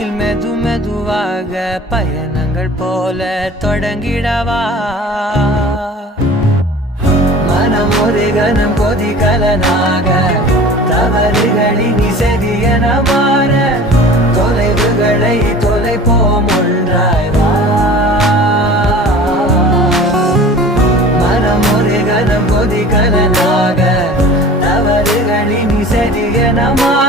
இனிமேல் மெது மெதுவாக பயணங்கள் போல தொடங்கிடவா மனம் ஒரு கணம் கொதிகலனாக தவறுகளின் இசதியன மாற தொலைவுகளை தொலைப்போம் ஒன்றாய் வா மனம் ஒரு கணம் கொதிகலனாக தவறுகளின் இசதியன மாற